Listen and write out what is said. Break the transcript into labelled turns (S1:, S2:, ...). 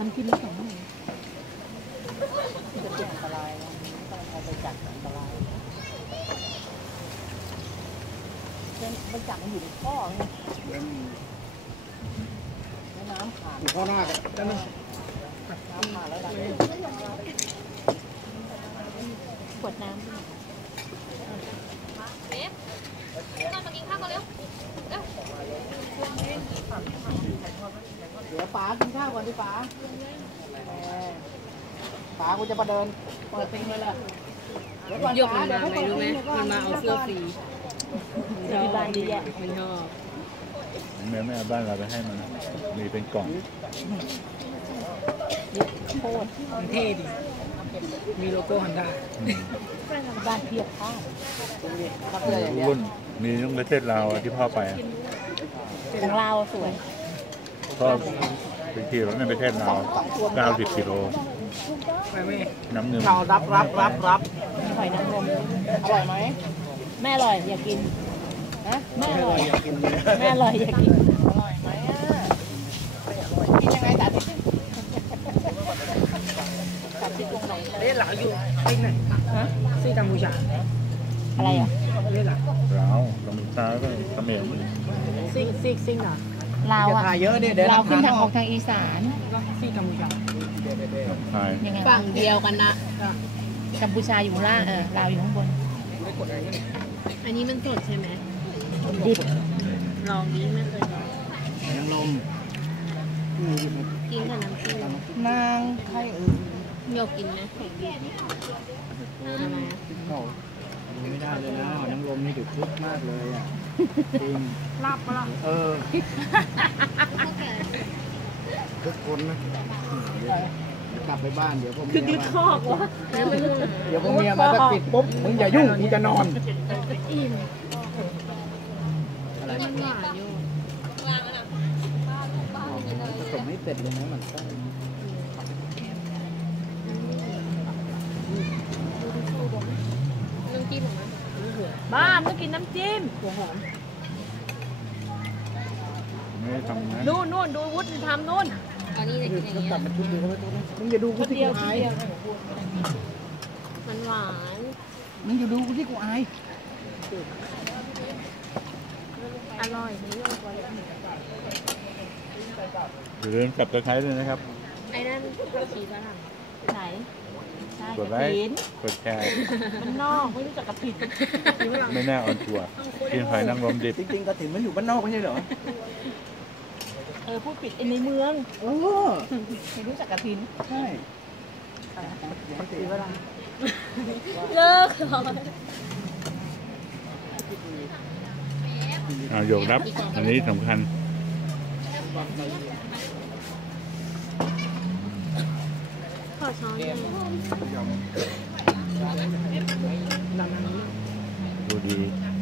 S1: ำกินแล้วสองมื้อ
S2: จะเป็นอันตรายนะต้องเอาไปจัดอันตรายมันจับมันอยู่ในท่อไงน้ำผ่าน
S3: อยู่ข้างหน้ากันได้ไหม
S2: น้ำผ่านแล้วดัง
S1: ขวดน้ำ
S4: เบฟมากินข้าวกันเร็วเร็ว
S2: เดี๋ยวป๋ากินข้าวก่อนดิป๋าป๋ากูจะมาเดินเปิดเพลงเลยแหละ
S5: ยกมันมาไงรู้ไหมมันมาเอาเสื้อฟรี
S1: ที่บ้านเยอะแยะ
S5: มันชอบ
S6: แม่บ้านเราไปให้มันมีเป็นกล่อง
S1: โคตร
S5: มันเท่ดิมีโลโก้ฮันด้า
S1: บ้านเพียบข้าว
S6: รุ่นมีทั้งประเทศลาวที่พ่อไป
S1: ของเราสวย
S6: ก็ไปขี่รถในประเทศลาว90 กิโลน้ำหนึ่ง
S2: เรารับ
S1: หอยนางรม
S2: อร่อยไหม
S1: แม่อร่อยอยากกิน
S2: นะ
S1: แม่อร่อยอยากกินแม่อร่อยอยากกิน
S2: อร่อยไหมกินยังไงตัดที่ตรงไหน
S5: เล่นหลังอยู่ไอ้ไหนฮะซีกัมพูชา
S1: อะไรอ่ะ
S5: เล่นหลัง
S6: ลาวกัมพูชาก็เขมร
S5: ซิงเหรอ
S1: ลาวอ่ะ
S2: เยอะเนี่ยเดี๋ยว
S1: เราขึ้นทางออกทางอีสาน
S5: ซีกัมพูชา
S1: ยังไง
S5: ฝั่งเดียวกันนะ
S1: กัมพูชาอยู่ข้างล่างลาวอยู่ข้างบน
S5: อันนี้มันสดใช่ไหม
S1: ดิบ
S5: ลองนี้ไม่เคยลอง
S3: ยังลม
S5: กินกับน้ำจิ้ม
S2: นางไทย
S5: โยกกินไหมทำไมอ่ะ
S3: ไม่ได้เลยนะยังลมนี่ดุคึกมากเลยอ่ะจริง
S5: ลาบปะล่ะ
S3: ทุกคนนะกลับไปบ้านเดี๋ยวพวกเมียมาเดี๋ยวพวกเมียมาจะปิดปุ๊บมึงอย่ายุ่งกูจะนอนอะไรมันหวานอยู่ผสมให้เสร็จเลยนะมันก็
S5: น้ำจิ้มหรอ
S1: บ้าไม่กินน้ำจิ้มหัวหอม
S6: ไม่ทำนะ
S1: นู่นดูวุ้นทำนู่น
S5: อันนี้จะกินอย่างนี้
S3: กลับมาชุดเดียวมึงอย่าดูกูที่กูอาย
S5: มันหวาน
S2: มึงอย่าดูกูที่กูอาย
S5: อร่อยนี่
S6: อย่าลืมกลับตะไคร้เลยนะครับ
S5: ไอ้นั่นผักชีฝรั่ง
S1: ไหน
S6: กดไลค์กดแชร์
S1: มันนอกไม่รู้จักกระถิ่น
S6: ไม่น่าออนทัวร์กินหอยนางรมดิบ
S2: จริงๆกระถิ่นมันอยู่บ้านนอกไม่ใช่เหรอ
S1: พูดปิดในเมืองไม่รู้จักกระถิ่น
S2: ใช่
S1: ผักชีฝรั่ง
S5: เลิก
S6: โยกรับอันนี้สำคัญ
S5: ขอช้อน
S6: ดูดี